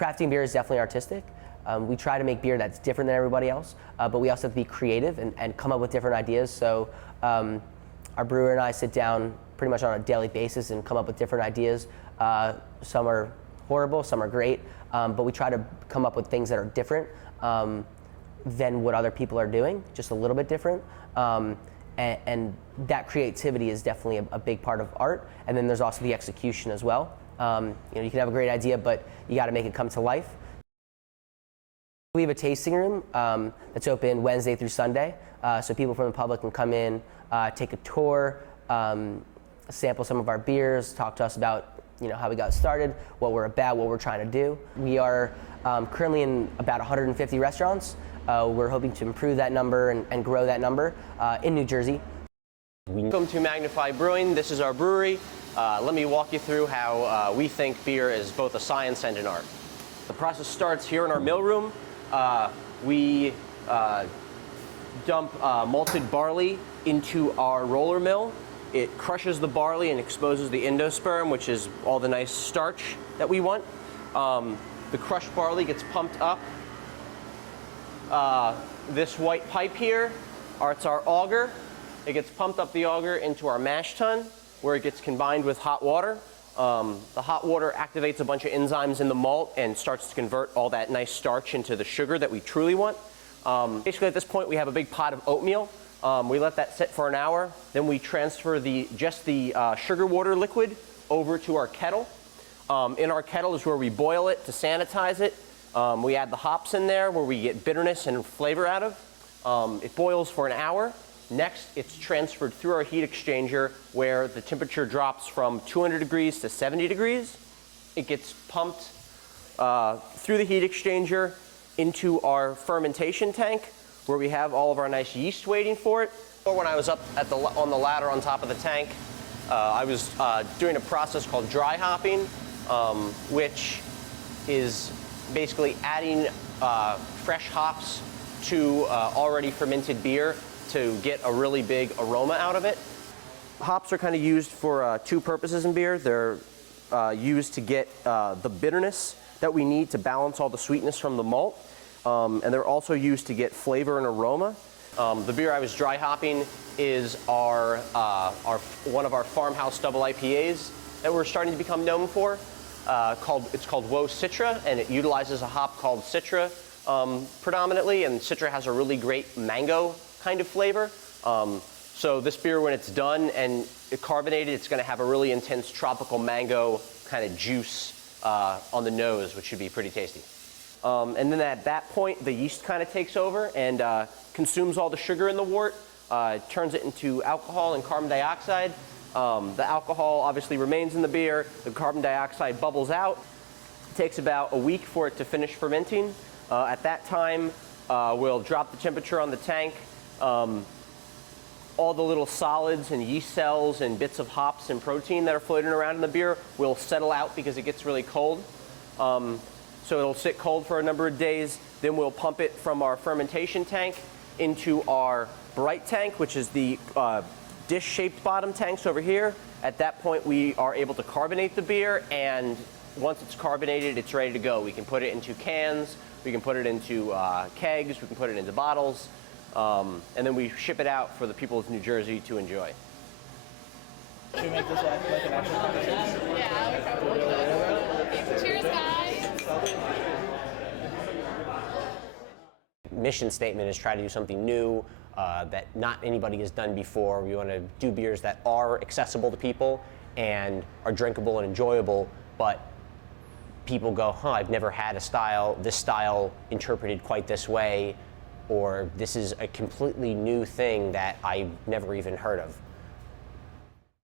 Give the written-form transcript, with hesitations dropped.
Crafting beer is definitely artistic. We try to make beer that's different than everybody else, but we also have to be creative and come up with different ideas. So our brewer and I sit down pretty much on a daily basis and come up with different ideas. Some are horrible, some are great, but we try to come up with things that are different than what other people are doing, just a little bit different. And that creativity is definitely a big part of art. And then there's also the execution as well. You can have a great idea, but you got to make it come to life. We have a tasting room that's open Wednesday through Sunday, so people from the public can come in, take a tour, sample some of our beers, talk to us about how we got started, what we're about, what we're trying to do. We are currently in about 150 restaurants. We're hoping to improve that number and grow that number in New Jersey. Welcome to Magnify Brewing. This is our brewery. Let me walk you through how we think beer is both a science and an art. The process starts here in our mill room. We dump malted barley into our roller mill. It crushes the barley and exposes the endosperm, which is all the nice starch that we want. The crushed barley gets pumped up. This white pipe here, it's our auger. It gets pumped up the auger into our mash tun, where it gets combined with hot water. The hot water activates a bunch of enzymes in the malt and starts to convert all that nice starch into the sugar that we truly want. Basically at this point we have a big pot of oatmeal. We let that sit for an hour. Then we transfer just the sugar water liquid over to our kettle. In our kettle is where we boil it to sanitize it. We add the hops in there where we get bitterness and flavor out of. It boils for an hour. Next, it's transferred through our heat exchanger where the temperature drops from 200 degrees to 70 degrees. It gets pumped through the heat exchanger into our fermentation tank where we have all of our nice yeast waiting for it. When I was up on the ladder on top of the tank, I was doing a process called dry hopping, which is basically adding fresh hops to already fermented beer to get a really big aroma out of it. Hops are kind of used for two purposes in beer. They're used to get the bitterness that we need to balance all the sweetness from the malt, and they're also used to get flavor and aroma. The beer I was dry hopping is one of our farmhouse double IPAs that we're starting to become known for. It's called Woe Citra, and it utilizes a hop called Citra predominantly, and Citra has a really great mango kind of flavor. So this beer, when it's done and carbonated, it's going to have a really intense tropical mango kind of juice on the nose, which should be pretty tasty. And then at that point, the yeast kind of takes over and consumes all the sugar in the wort, turns it into alcohol and carbon dioxide. The alcohol obviously remains in the beer. The carbon dioxide bubbles out. It takes about a week for it to finish fermenting. At that time, we'll drop the temperature on the tank. All the little solids and yeast cells and bits of hops and protein that are floating around in the beer will settle out because it gets really cold. So it'll sit cold for a number of days. Then we'll pump it from our fermentation tank into our bright tank, which is the dish-shaped bottom tanks over here. At that point, we are able to carbonate the beer, and once it's carbonated, it's ready to go. We can put it into cans, we can put it into kegs, we can put it into bottles. And then we ship it out for the people of New Jersey to enjoy. Should we make this like an actual conversation? Yeah, we probably should. Cheers, guys! Mission statement is try to do something new that not anybody has done before. We want to do beers that are accessible to people and are drinkable and enjoyable, but people go, I've never had this style interpreted quite this way, or this is a completely new thing that I've never even heard of.